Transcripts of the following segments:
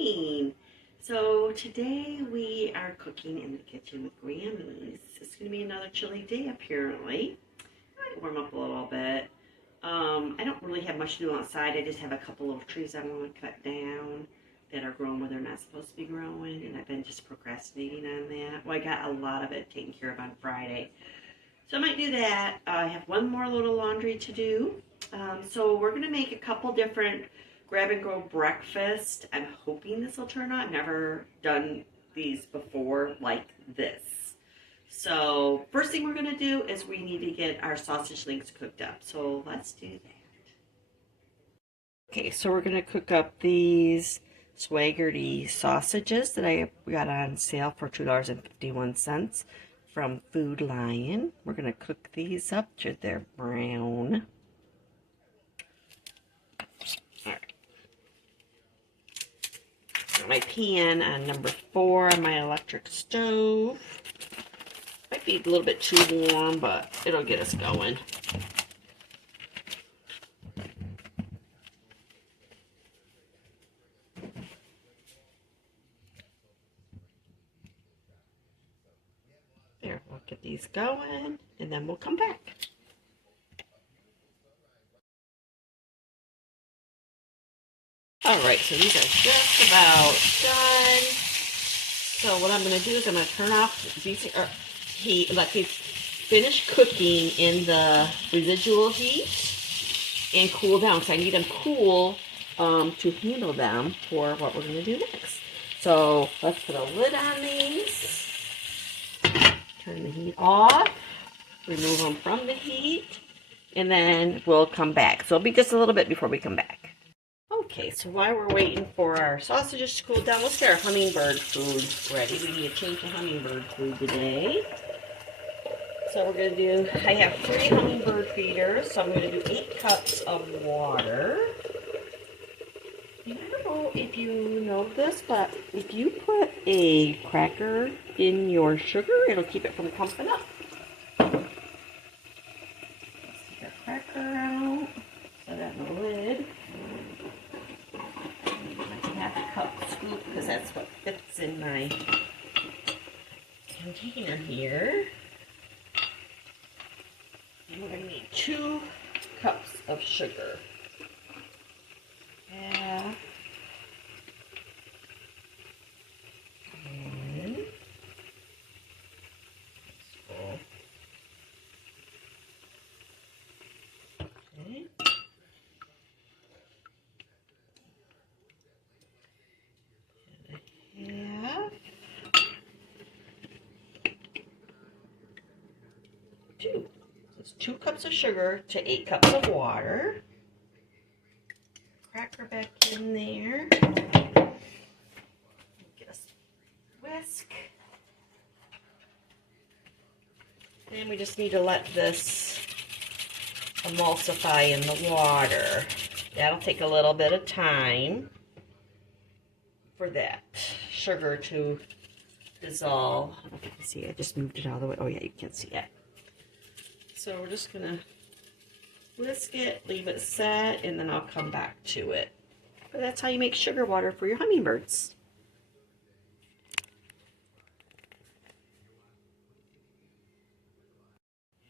morning. So today we are cooking in the kitchen with Grammies. It's going to be another chilly day apparently. Might warm up a little bit. I don't really have much to do outside. I just have a couple of trees I want to cut down that are growing where they're not supposed to be growing, and I've been just procrastinating on that. Well, I got a lot of it taken care of on Friday. So I might do that. I have one more load of laundry to do. So we're going to make a couple different grab and go breakfast. I'm hoping this will turn out. I've never done these before like this. So first thing we're going to do is we need to get our sausage links cooked up. So let's do that. Okay, so we're going to cook up these Swaggerty sausages that I got on sale for $2.51 from Food Lion. We're going to cook these up till they're brown. Alright. Got my pan on number 4 on my electric stove. Might be a little bit too warm, but it'll get us going. There, we'll get these going, and then we'll come back. Alright, so these are just about done. So what I'm going to do is I'm going to turn off these heat, let these finish cooking in the residual heat and cool down, because I need them cool to handle them for what we're going to do next. So let's put a lid on these. Turn the heat off, remove them from the heat, and then we'll come back. So it'll be just a little bit before we come back. Okay, so while we're waiting for our sausages to cool down, let's get our hummingbird food ready. We need to change the hummingbird food today. So we're going to do, I have 3 hummingbird feeders, so I'm going to do 8 cups of water. And I don't know if you know this, but if you put a cracker in your sugar, it'll keep it from clumping up. Let's take our cracker out, set that in the lid. Half a cup scoop, because that's what fits in my container here. And we're going to need 2 cups of sugar. Yeah. Okay. 2. It's 2 cups of sugar to 8 cups of water. Cracker back in there. Get a whisk. And we just need to let this emulsify in the water. That'll take a little bit of time for that sugar to dissolve. I don't know if you can see it. I just moved it out of the way. Oh yeah, you can see it. So we're just going to whisk it, leave it set, and then I'll come back to it. But that's how you make sugar water for your hummingbirds.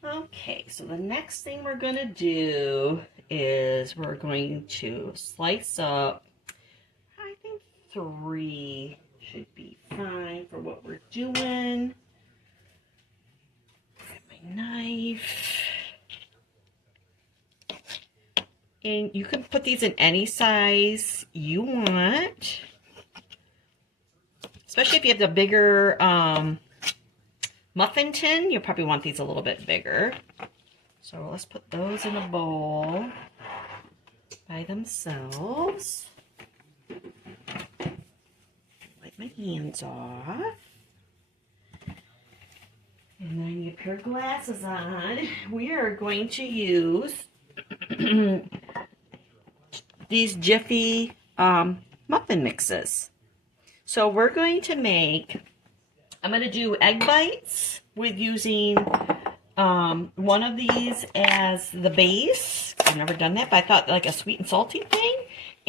Okay, so the next thing we're going to do is we're going to slice up, I think 3 should be fine for what we're doing. Knife, and you can put these in any size you want, especially if you have the bigger muffin tin. You'll probably want these a little bit bigger. So let's put those in a bowl by themselves. Wipe my hands off. And then I need a pair of glasses on. We are going to use these Jiffy muffin mixes. So we're going to make, I'm going to do egg bites with using one of these as the base. I've never done that, but I thought like a sweet and salty thing.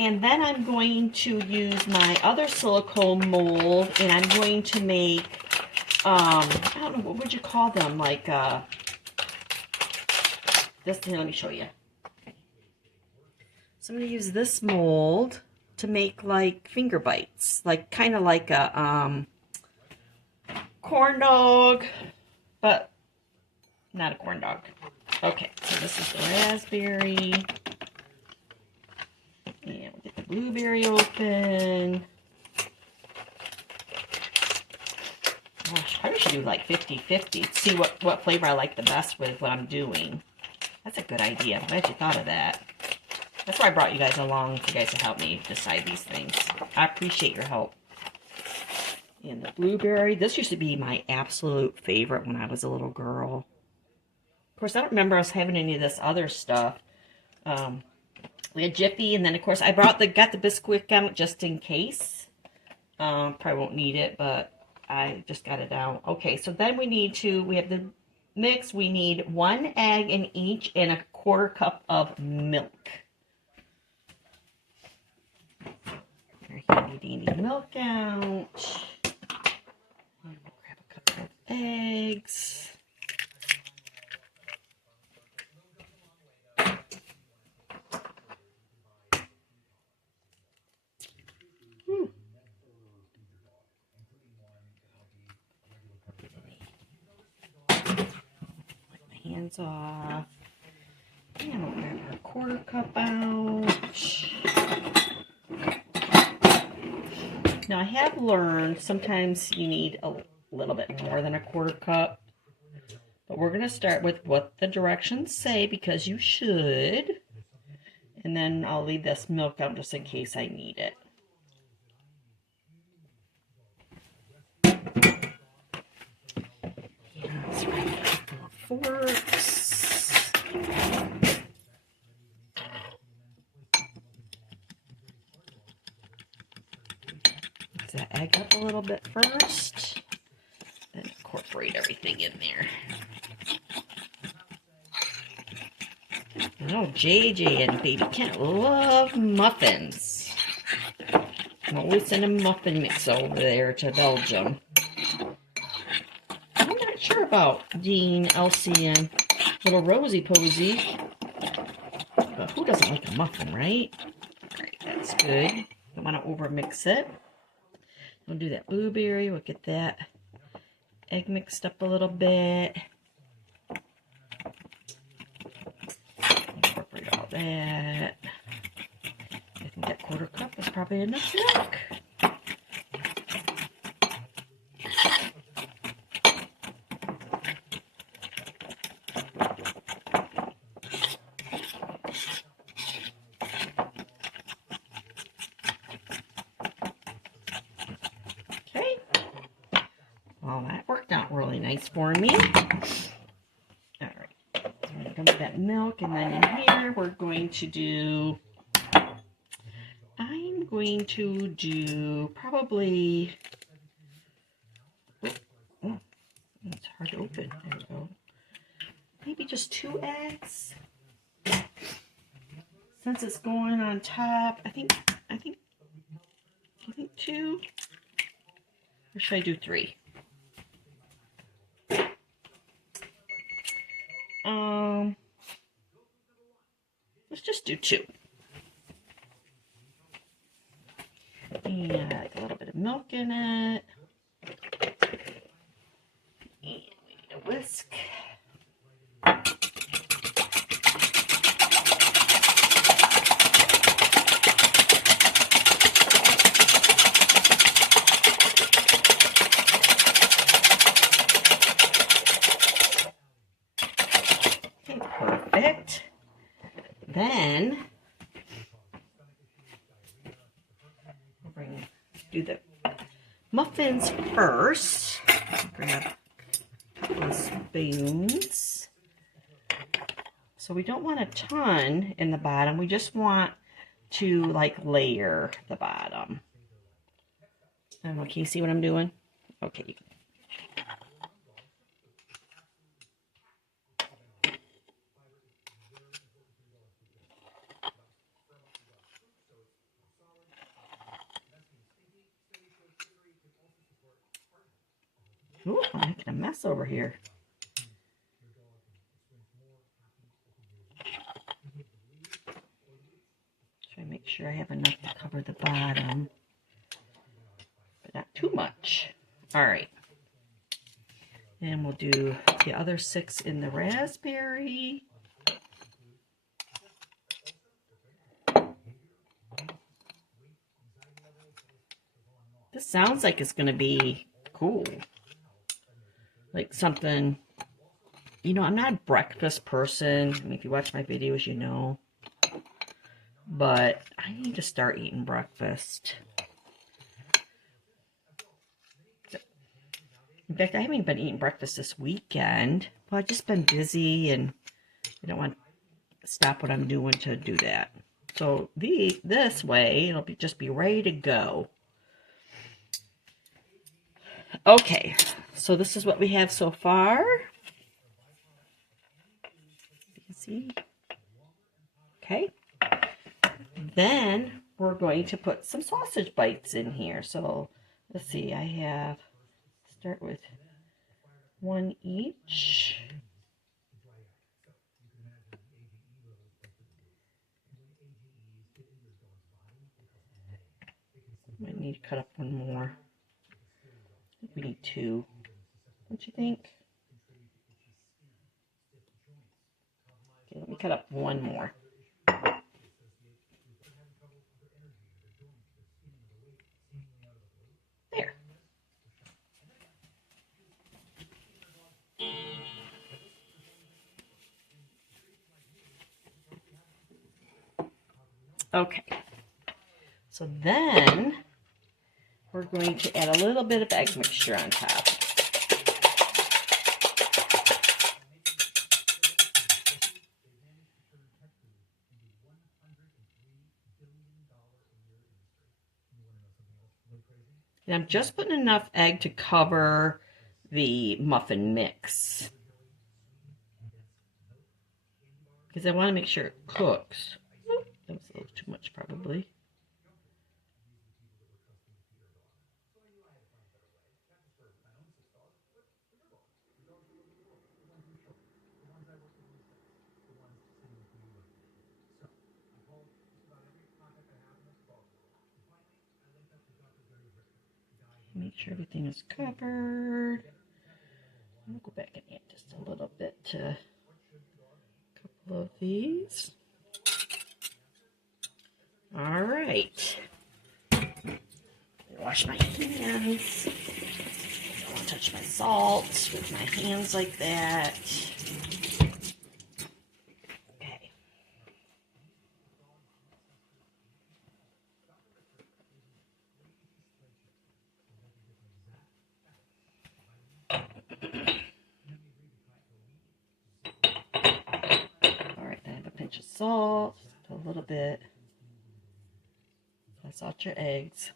And then I'm going to use my other silicone mold, and I'm going to make, I don't know, what would you call them? Like, this, here, let me show you. So I'm going to use this mold to make like finger bites, like kind of like a corn dog, but not a corn dog. Okay, so this is the raspberry. And we'll get the blueberry open. Gosh, I should do like 50-50. See what flavor I like the best with what I'm doing. That's a good idea. I'm glad you thought of that. That's why I brought you guys along, for you guys to help me decide these things. I appreciate your help. And the blueberry. This used to be my absolute favorite when I was a little girl. Of course, I don't remember us having any of this other stuff. We had Jiffy, and then of course I got the Bisquick out just in case. Probably won't need it, but I just got it out. Okay, so then we have the mix. We need 1 egg in each and a 1/4 cup of milk. Handy dandy milk out. I'm gonna grab a couple of eggs. Hands off. And we'll grab our 1/4 cup out. Now I have learned sometimes you need a little bit more than a 1/4 cup. But we're going to start with what the directions say because you should. And then I'll leave this milk out just in case I need it. Let's grab a couple of forks. Mix that egg up a little bit first. Then incorporate everything in there. I know JJ and Baby Kent love muffins. I'm always sending a muffin mix over there to Belgium. I'm not sure about Dean, Elsie, and little Rosie Posy. But who doesn't like a muffin, right? Alright, that's good. Don't want to over mix it. We'll do that blueberry. We'll get that egg mixed up a little bit. Incorporate all that. I think that 1/4 cup is probably enough milk. Okay. Well, that worked out really nice for me. With that milk, and then in here we're going to do, I'm going to do probably, oh, it's hard to open, there we go, maybe just 2 eggs, since it's going on top. I think, do you think 2, or should I do 3? Let's just do 2. And I like a little bit of milk in it. And we need a whisk. Okay, perfect. Then we'll do the muffins first. Grab a couple of spoons. So we don't want a ton in the bottom. We just want to like layer the bottom. I don't know, can you see what I'm doing? Okay. Ooh, I'm making a mess over here. Try to make sure I have enough to cover the bottom, but not too much. All right. And we'll do the other 6 in the raspberry. This sounds like it's going to be cool. Like something, you know, I'm not a breakfast person. I mean, if you watch my videos, you know. But I need to start eating breakfast. In fact, I haven't been eating breakfast this weekend. Well, I've just been busy and I don't want to stop what I'm doing to do that. So this way, it'll just be ready to go. Okay, so this is what we have so far. You can see. Okay. Then we're going to put some sausage bites in here. So let's see, I have, start with 1 each. Might need to cut up 1 more. I think we need 2. Don't you think? Okay, let me cut up 1 more. There. Okay. So then we're going to add a little bit of egg mixture on top. And I'm just putting enough egg to cover the muffin mix, because I want to make sure it cooks. Oop, that was a little too much probably. Make sure everything is covered. I'll go back and add just a little bit to a couple of these. All right. Wash my hands. Don't want to touch my salt with my hands like that. Okay. All right, I have a pinch of salt, a little bit. That's out your eggs.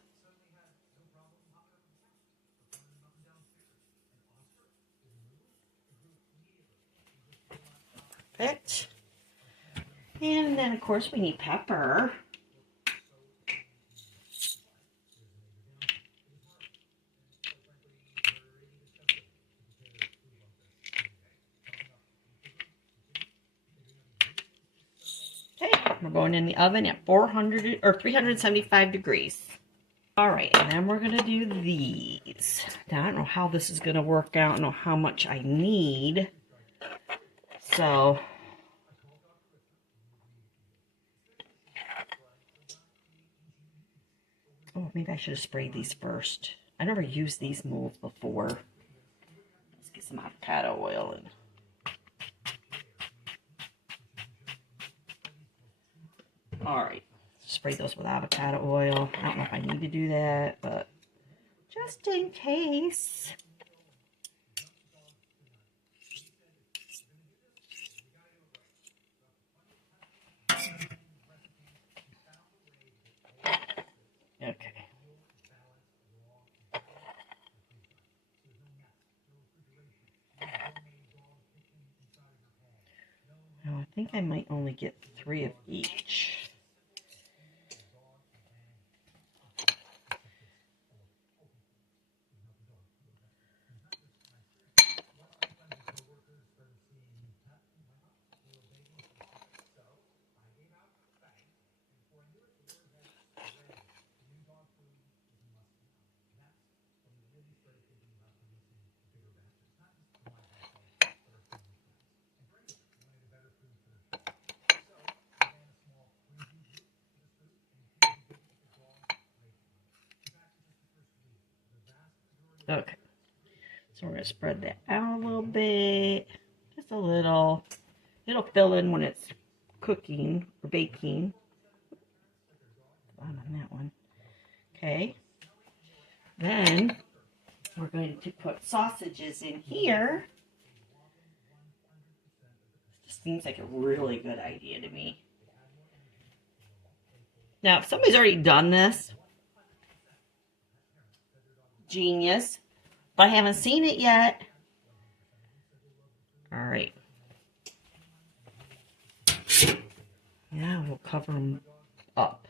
Perfect. And then, of course, we need pepper. Okay, we're going in the oven at 400 or 375 degrees. All right, and then we're going to do these. Now, I don't know how this is going to work out. I don't know how much I need. So, oh, maybe I should have sprayed these first. I never used these molds before. Let's get some avocado oil in. All right, spray those with avocado oil. I don't know if I need to do that, but just in case. Okay. Now, I think I might only get 3 of each. Okay, so we're going to spread that out a little bit, just a little. It'll fill in when it's cooking or baking. On that one. Okay, then we're going to put sausages in here. This seems like a really good idea to me. Now, if somebody's already done this, genius, but I haven't seen it yet. All right. Yeah, we'll cover them up.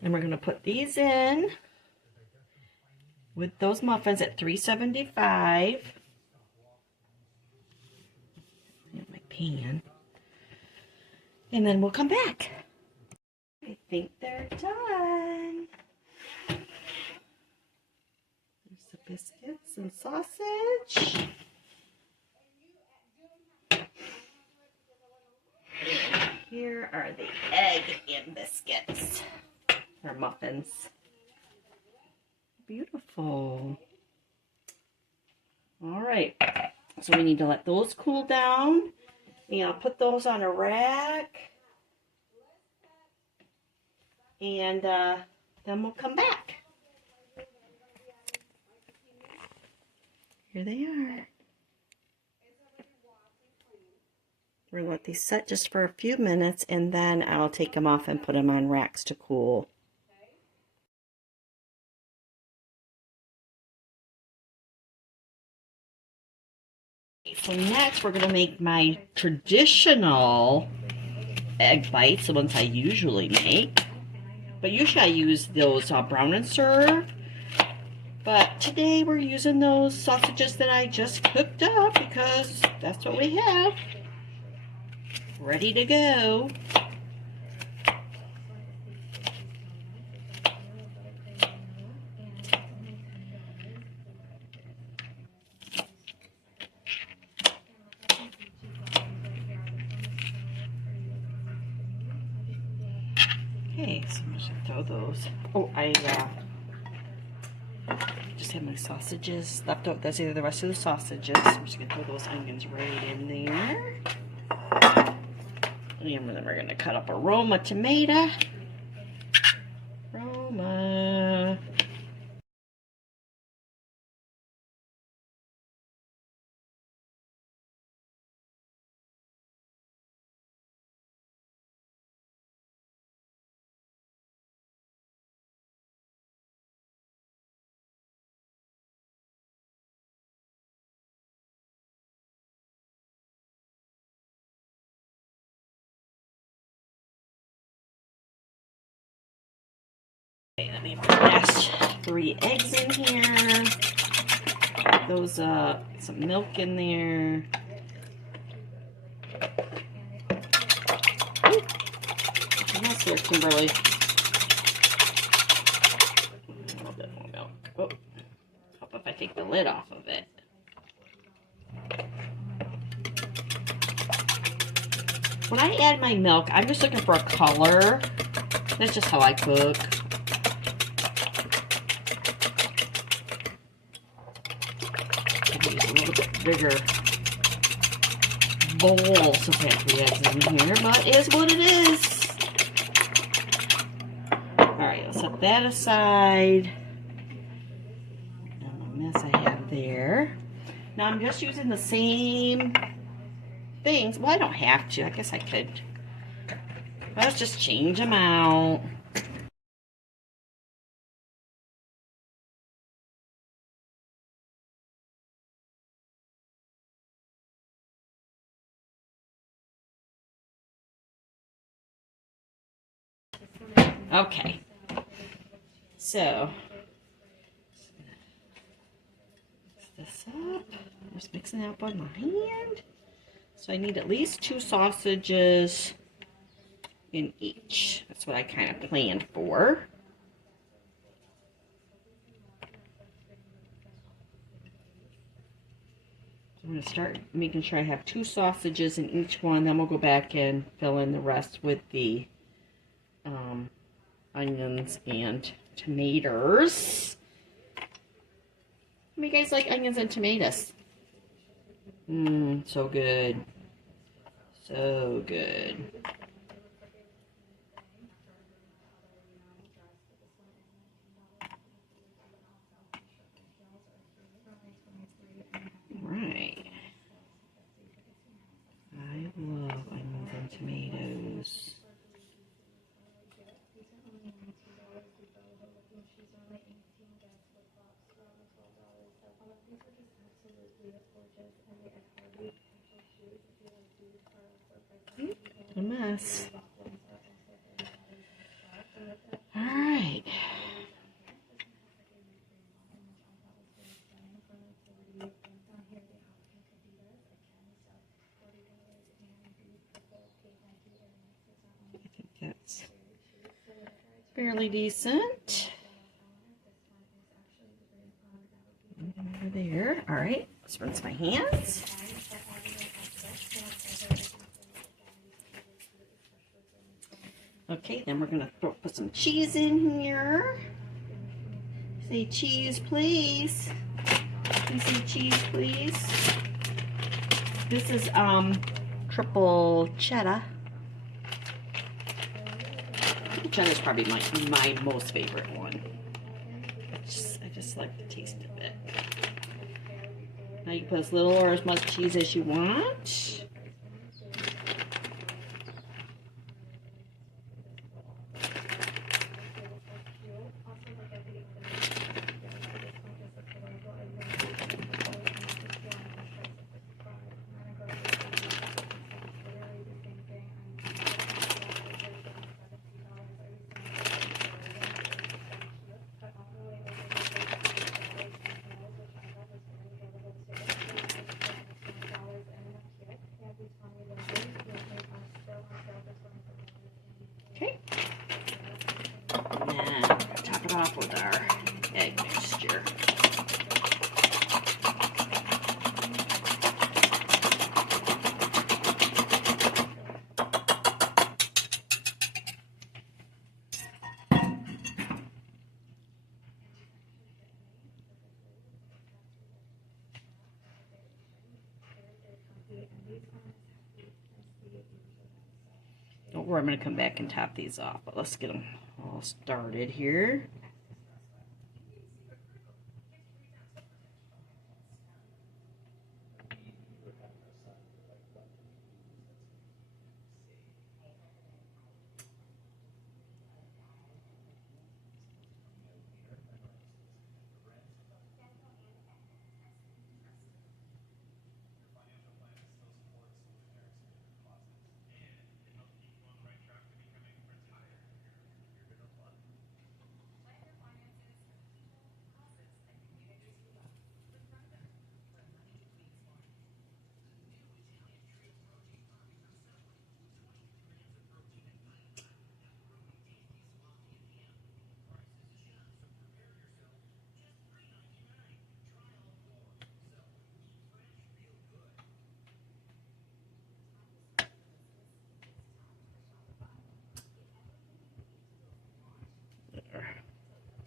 And we're going to put these in with those muffins at 375. In my pan. And then we'll come back. I think they're done. There's the biscuits and sausage. Here are the egg and biscuits. Or muffins. Beautiful. All right. So we need to let those cool down. And I'll put those on a rack. And then we'll come back. Here they are. We're going to let these set just for a few minutes, and then I'll take them off and put them on racks to cool. So next we're going to make my traditional egg bites, the ones I usually make. But usually I use those brown and serve. But today we're using those sausages that I just cooked up because that's what we have. Ready to go. Okay, so I'm just gonna throw those. Oh, I just have my sausages left out. That's either the rest of the sausages. I'm just gonna throw those onions right in there. And then we're gonna cut up a Roma tomato. Roma. Okay, let me put the last 3 eggs in here. Those some milk in there. Ooh. That's there, Kimberly. A little bit more milk. Oh, hope if I take the lid off of it. When I add my milk, I'm just looking for a color. That's just how I cook. Use a little bit bigger bowl so I have 3 eggs in here, but it is what it is. Alright, I'll set that aside. And the mess I have there. Now I'm just using the same things. Well, I don't have to. I guess I could. Let's just change them out. Okay, so this up. I'm just mixing it up on my hand. So I need at least 2 sausages in each. That's what I kind of planned for. So I'm going to start making sure I have 2 sausages in each one. Then we'll go back and fill in the rest with the onions and tomatoes. How many of you guys like onions and tomatoes? So good. So good. Right. I love onions and tomatoes. A mess. All right. I think that's fairly decent. Over there. All right. Let's rinse my hands. Okay, then we're going to put some cheese in here. Say cheese, please. Can you say cheese, please? This is triple cheddar. Triple cheddar is probably my most favorite one. I just like the taste of it. Now you can put as little or as much cheese as you want. Okay. And then top it off with our egg mixture. Don't worry, I'm going to come back and top these off, but let's get them all started here.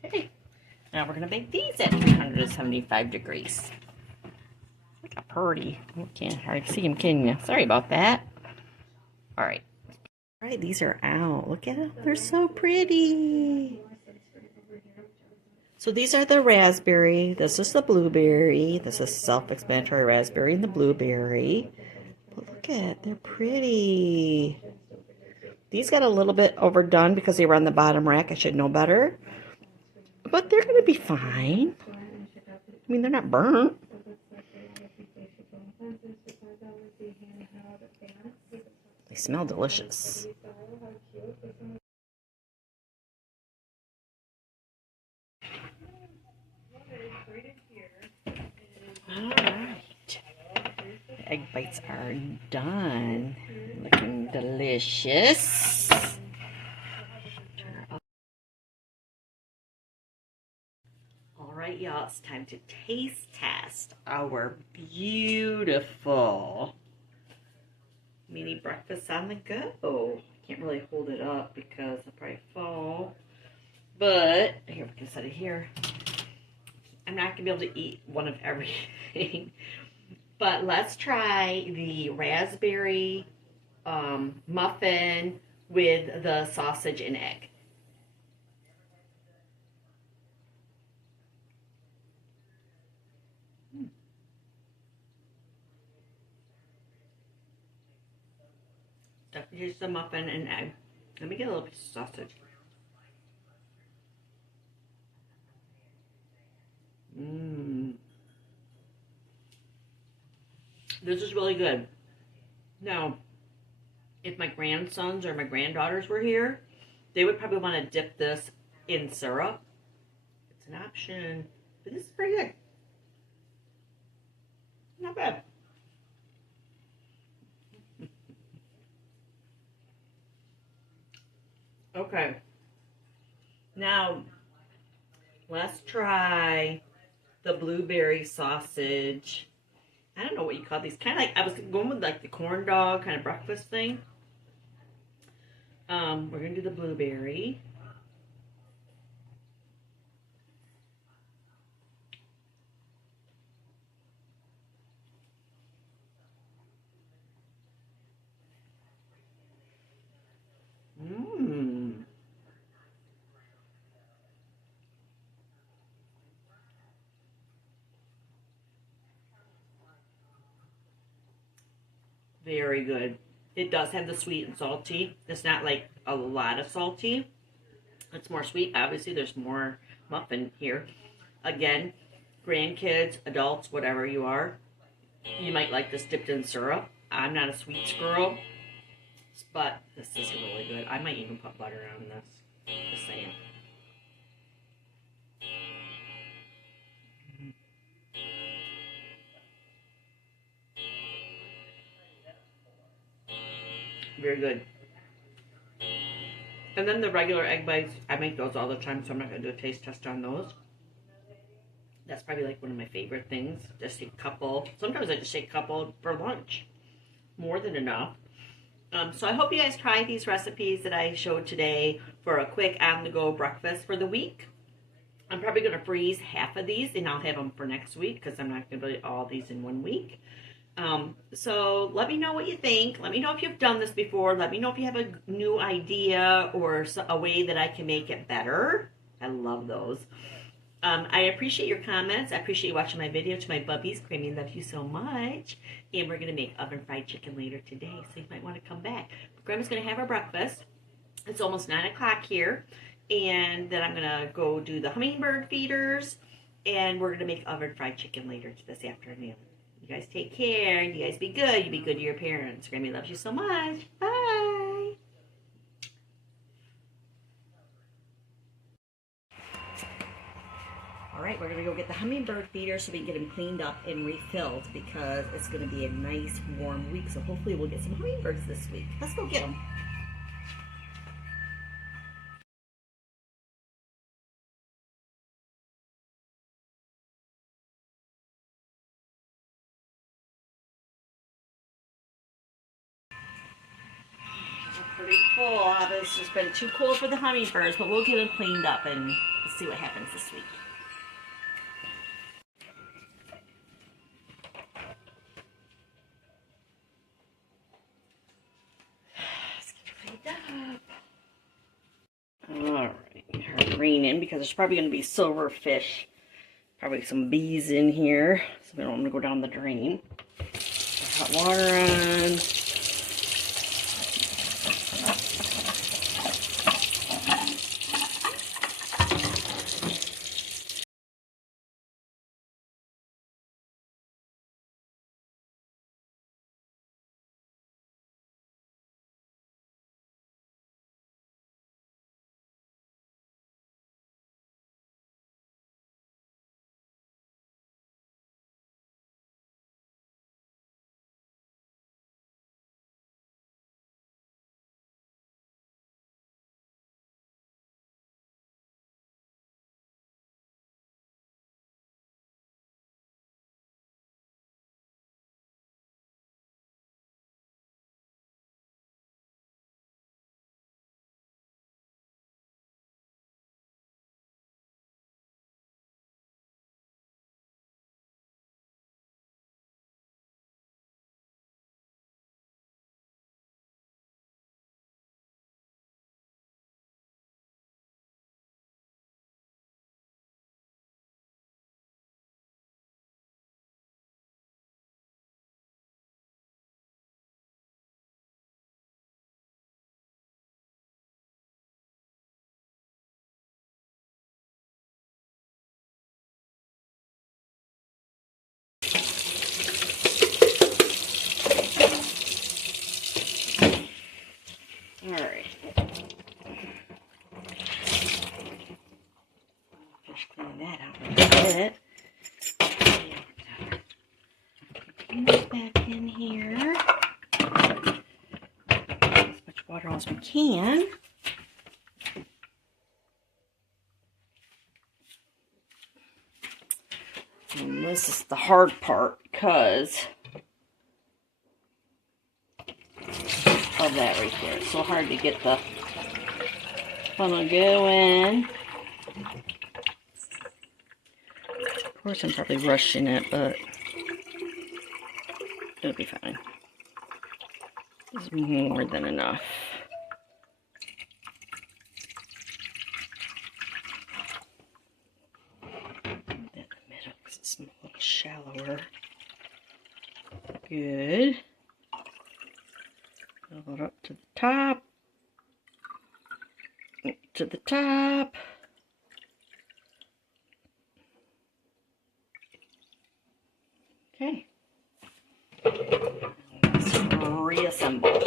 Okay, now we're going to bake these at 375 degrees. Look how pretty. You can't hardly see them, can you? Sorry about that. All right. All right, these are out. Look at them. They're so pretty. So these are the raspberry. This is the blueberry. This is self-explanatory raspberry and the blueberry. But look at it. They're pretty. These got a little bit overdone because they were on the bottom rack. I should know better. But they're going to be fine. I mean, they're not burnt. They smell delicious. are done. Looking delicious. All right, y'all, it's time to taste test our beautiful mini breakfast on the go. Can't really hold it up because I'll probably fall. But here, we can set it here. I'm not gonna be able to eat one of everything. But let's try the raspberry muffin with the sausage and egg. Here's the muffin and egg. Let me get a little piece of sausage. Mmm. This is really good. Now, if my grandsons or my granddaughters were here, they would probably want to dip this in syrup. It's an option, but this is pretty good. Not bad. Okay. Now, let's try the blueberry sausage. I don't know what you call these. Kind of like, I was going with like the corn dog kind of breakfast thing. We're going to do the blueberry. Mmm. Very good. It does have the sweet and salty. It's not like a lot of salty. It's more sweet. Obviously, there's more muffin here. Again, grandkids, adults, whatever you are, you might like this dipped in syrup. I'm not a sweet girl, but this is really good. I might even put butter on this. Just saying. Very good. And then the regular egg bites, I make those all the time, so I'm not going to do a taste test on those. That's probably like one of my favorite things. Just take a couple. Sometimes I just take a couple for lunch. More than enough. So I hope you guys try these recipes that I showed today for a quick on-the-go breakfast for the week. I'm probably going to freeze half of these and I'll have them for next week because I'm not going to do all these in one week. So let me know what you think. Let me know if you've done this before. Let me know if you have a new idea or a way that I can make it better. I love those. I appreciate your comments. I appreciate you watching my video. To my bubbies, Grammy, love you so much. And we're going to make oven fried chicken later today, so you might want to come back. Grammy's going to have her breakfast. It's almost 9 o'clock here. And then I'm going to go do the hummingbird feeders. And we're going to make oven fried chicken later this afternoon. You guys take care. You guys be good. You be good to your parents. Grammy loves you so much. Bye. All right, we're going to go get the hummingbird feeder so we can get them cleaned up and refilled because it's going to be a nice warm week. So hopefully we'll get some hummingbirds this week. Let's go get them. We're pretty full. Obviously, it's been too cold for the hummingbirds, but we'll get them cleaned up and see what happens this week. Alright, her green in because there's probably going to be silverfish. Probably some bees in here, so we don't want to go down the drain. Put hot water on. All right. Just clean that out a little bit. Put this back in here. As much water as we can. And this is the hard part because of that right there. It's so hard to get the funnel going. Of course, I'm probably rushing it, but it'll be fine. This is more than enough. Put that in the middle because it's a little shallower. Good. Fill it up to the top. Up to the top. Okay. Let's reassemble.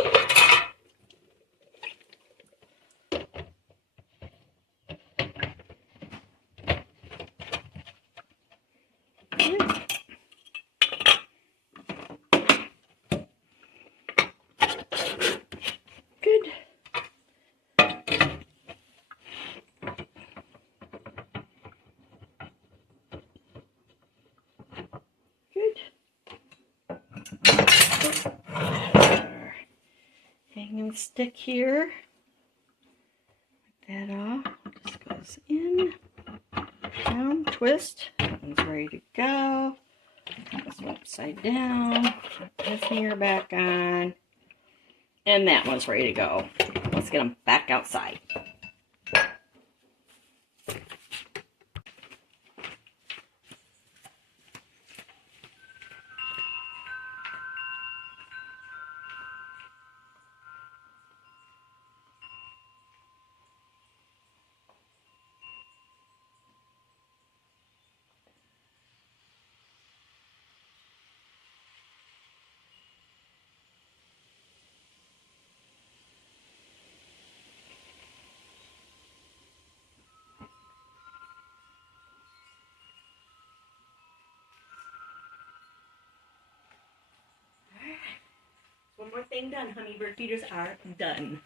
Good. Good. Our hanging stick here. Take that off. Just goes in. Down. Twist. That one's ready to go. This one upside down. Put this here back on. And that one's ready to go. Let's get them back outside. One more thing done. Hummingbird feeders are done.